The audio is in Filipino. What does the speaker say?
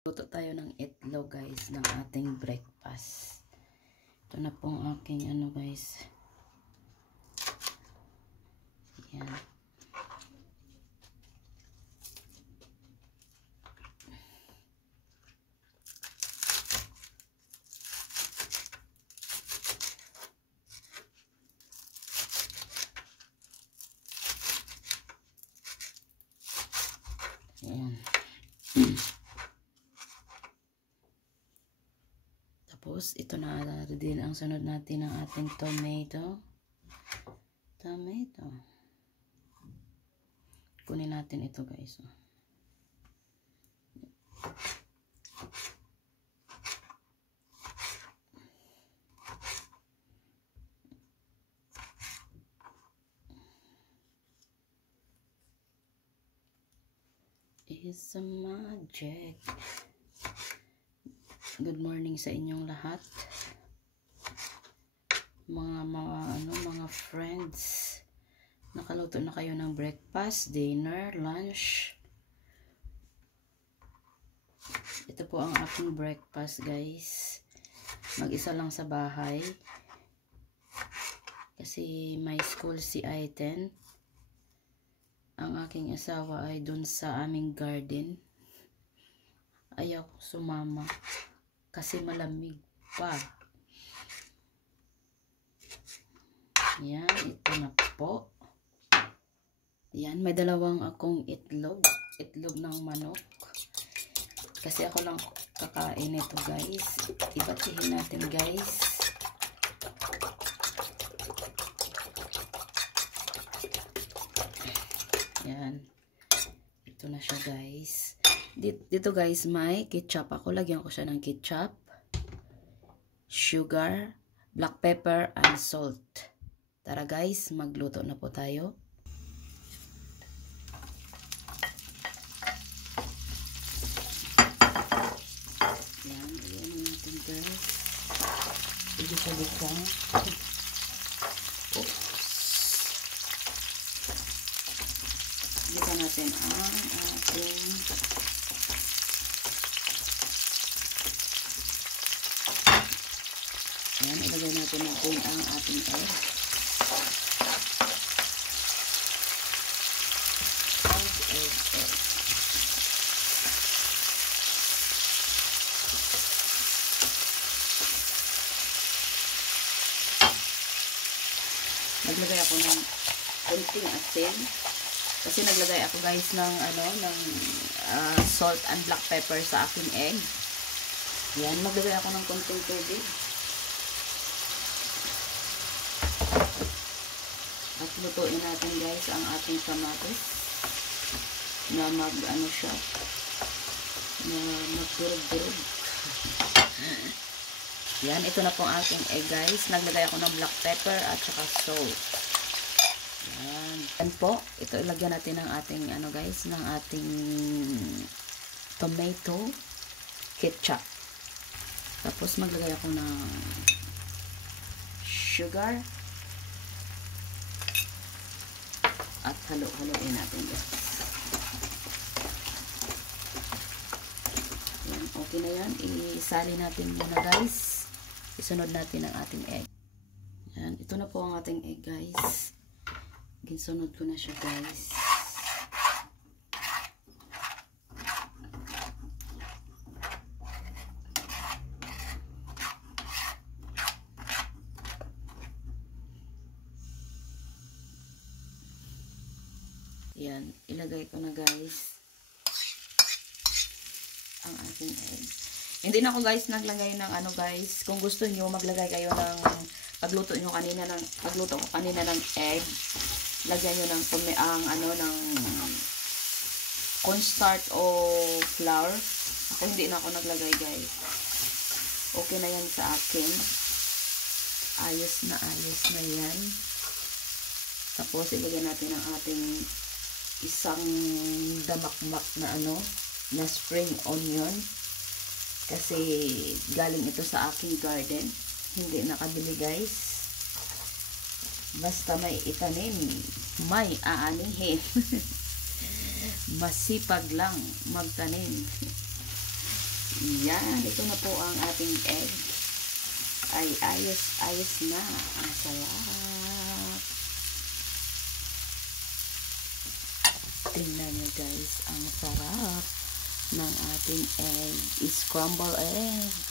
Luto tayo ng itlog guys, ng ating breakfast. Ito na pong aking ano guys. Yan. Yan. Tapos, ito na din ang sunod natin ng ating tomato. Kunin natin ito guys. It's a magic. Good morning sa inyong lahat. Mga friends. Nakaluto na kayo ng breakfast, dinner, lunch. Ito po ang aking breakfast guys. Mag-isa lang sa bahay. Kasi may school si Aiten. Ang aking asawa ay dun sa aming garden. Ayaw sumama. Kasi malamig pa. Yan, ito na po. Yan, may dalawang akong itlog. Itlog ng manok. Kasi ako lang kakain ito guys. Ibatihin natin guys. Yan. Ito na siya guys. Dito guys may ketchup. Ako lagyan ko siya ng ketchup, sugar, black pepper, and salt. Tara guys, magluto na po tayo. Yan, iyan natin guys. Ibig ka. Oops. Dito natin ang ating yan, ilagay natin ang ating egg. Egg. Naglagay ako ng konting asin. Kasi naglagay ako guys ng salt and black pepper sa aking egg. Yan, maglagay ako ng konting tubig. At lutuin natin guys ang ating kamatis na magdurog-durog. Yan, ito na po ang ating egg guys. Naglagay ako ng black pepper at saka salt. Yan. Yan po, ito ilagyan natin ng ating ng ating tomato ketchup. Tapos maglagay ako ng sugar. At halo-haloin natin guys. Yan, okay na yan. Isali natin muna guys. Isunod natin ang ating egg. Yan, ito na po ang ating egg guys. Ginsunod ko na siya guys. Yan, ilagay ko na guys ang ating egg. Hindi na ako guys naglagay ng guys. Kung gusto niyo maglagay kayo ng pagluto ko kanina ng egg. Lagyan niyo ng ng cornstarch o flour. Ako hindi na ako naglagay guys. Okay na yan sa akin. Ayos na yan. Tapos ilagay natin ang ating isang damakmak na spring onion. Kasi galing ito sa aking garden. Hindi nakabili guys. Basta may itanim, may aanihin. Masipag lang magtanim. Yan, ito na po ang ating egg. Ay, ayos na. Ang sarap. Tingnan nyo guys, ang sarap ng ating egg. Scrambled egg.